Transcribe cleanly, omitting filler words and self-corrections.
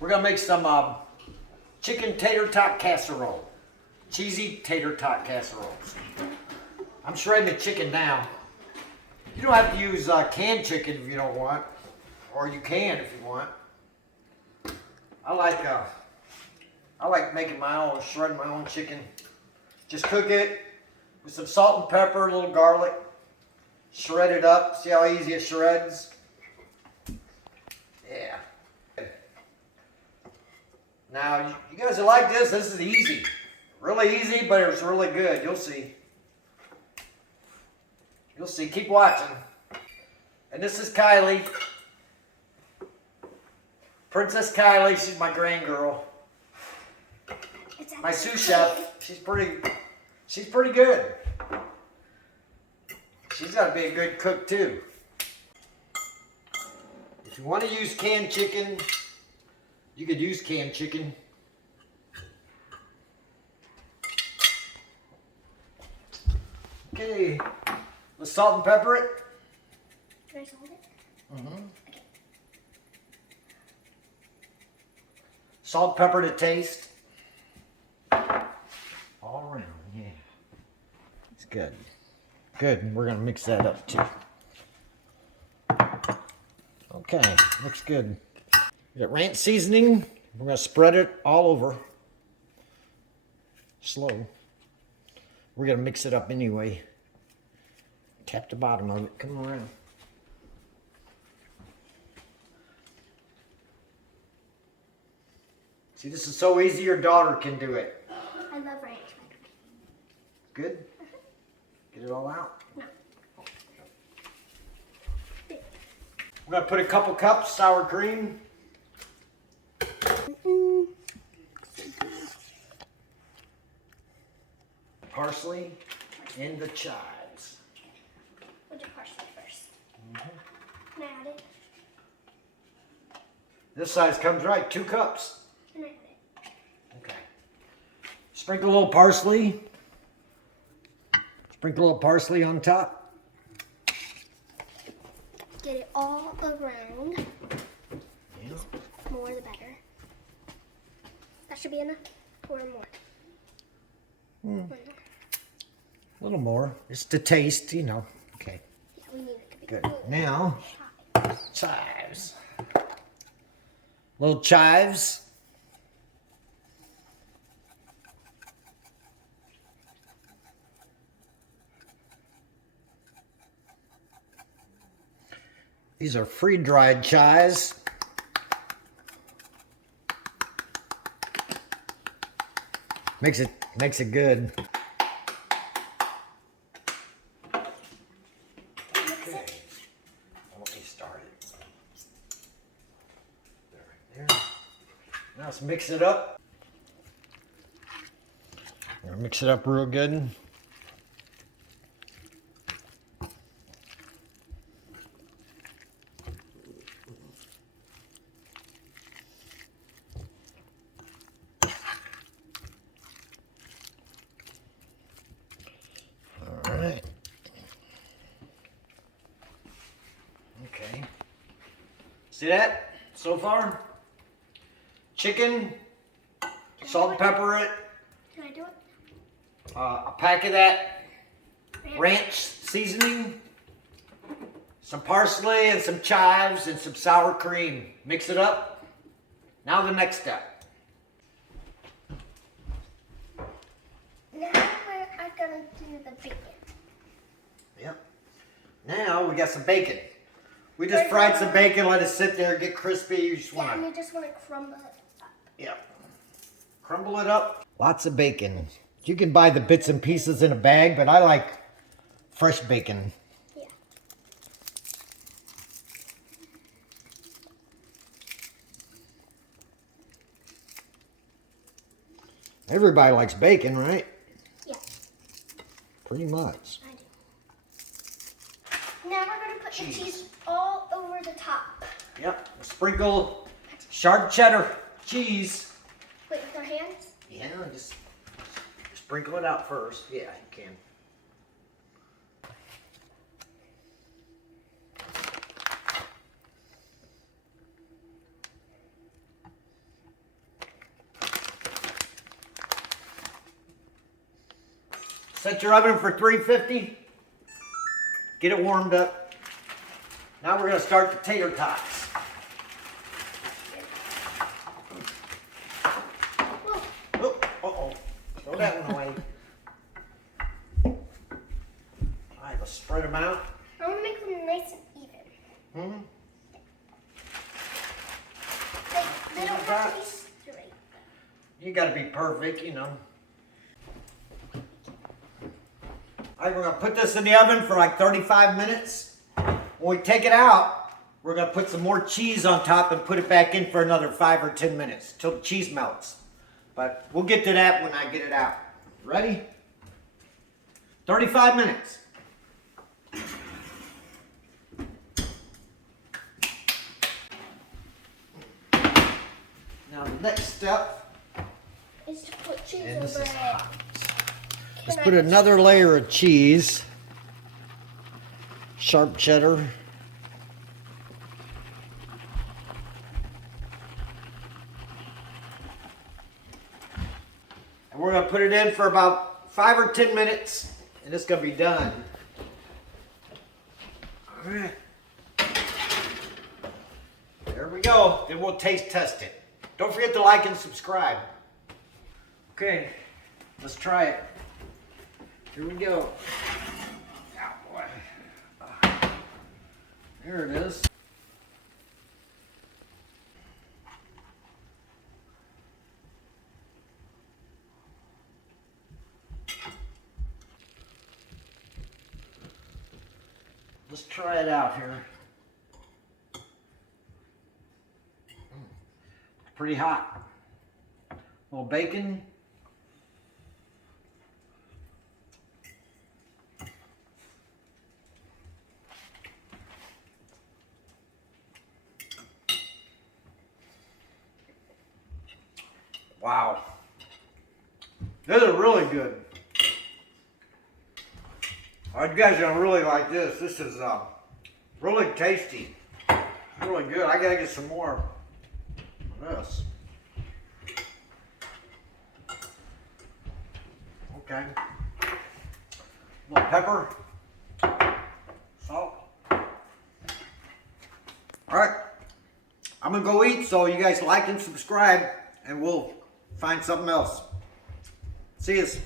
We're gonna make some chicken tater tot casserole. Cheesy tater tot casseroles. I'm shredding the chicken down. You don't have to use canned chicken if you don't want, or you can if you want. I like making my own, shredding my own chicken. Just cook it with some salt and pepper, a little garlic. Shred it up. See how easy it shreds? Yeah. Now, you guys will like this. This is easy. Really easy, but it's really good. You'll see. You'll see. Keep watching. And this is Kylie. Princess Kylie. She's my grand girl. My sous chef. She's pretty good. She's got to be a good cook too. If you want to use canned chicken, you could use canned chicken. Okay, let's salt and pepper it. Can I salt it? Mm-hmm. Okay. Salt, pepper to taste. All around, yeah. It's good. Good, we're gonna mix that up too. Okay, looks good. We got ranch seasoning. We're gonna spread it all over. Slow. We're gonna mix it up anyway. Tap the bottom of it, come around. See, this is so easy, your daughter can do it. I love ranch. Good? Get it all out? No. We're gonna put a couple cups sour cream. Parsley and the chives. We'll do parsley first. Can I add it? This size comes right, 2 cups. Can I add it? Okay. Sprinkle a little parsley. Sprinkle a little parsley on top. Get it all around. Yeah. More the better. That should be enough. Or more. A little more, just to taste, you know. Okay, Yeah, we need it to be good. Now, chives. Little chives. These are free-dried chives. Makes it good. Okay. Let me start it. Right there. Now let's mix it up. We're gonna mix it up real good. All right. Okay. See that so far? Chicken, salt and pepper it. Can I do it? A pack of that ranch seasoning, some parsley and some chives and some sour cream. Mix it up. Now the next step. Now I'm gonna do the bacon. Yep. Now we got some bacon. We just fried some bacon, let it sit there, get crispy. You just Yeah, and want you just want to crumble it up. Yep. Crumble it up. Lots of bacon. You can buy the bits and pieces in a bag, but I like fresh bacon. Yeah. Everybody likes bacon, right? Yeah. Pretty much. I do. Now we're going to put the cheese all over the top. Yep. Sprinkle sharp cheddar cheese. Wait, with our hands? Yeah, just sprinkle it out first. Yeah, you can. Set your oven for 350. Get it warmed up. Now we're going to start the tater tots. Oh, uh-oh. Throw that one away. Alright, let's spread them out. I want to make them nice and even. Mm-hmm. Like, they don't have to be straight. You got to be perfect, you know. Alright, we're going to put this in the oven for like 35 minutes. When we take it out, we're going to put some more cheese on top and put it back in for another 5 or 10 minutes till the cheese melts. But we'll get to that when I get it out. Ready? 35 minutes. Now the next step Is to put cheese and this over is it. hot. Let's Can put I- another layer of cheese. Sharp cheddar. And we're going to put it in for about 5 or 10 minutes, and it's going to be done. All right. There we go. Then we'll taste test it. Don't forget to like and subscribe. Okay, let's try it. Here we go. Oh boy. There it is. Let's try it out here. Pretty hot. A little bacon. Wow. This is really good. You guys are gonna really like this. This is really tasty. Really good. I gotta get some more of this. Okay. A little pepper. Salt. Alright. I'm gonna go eat, so you guys like and subscribe, and we'll find something else. See yous.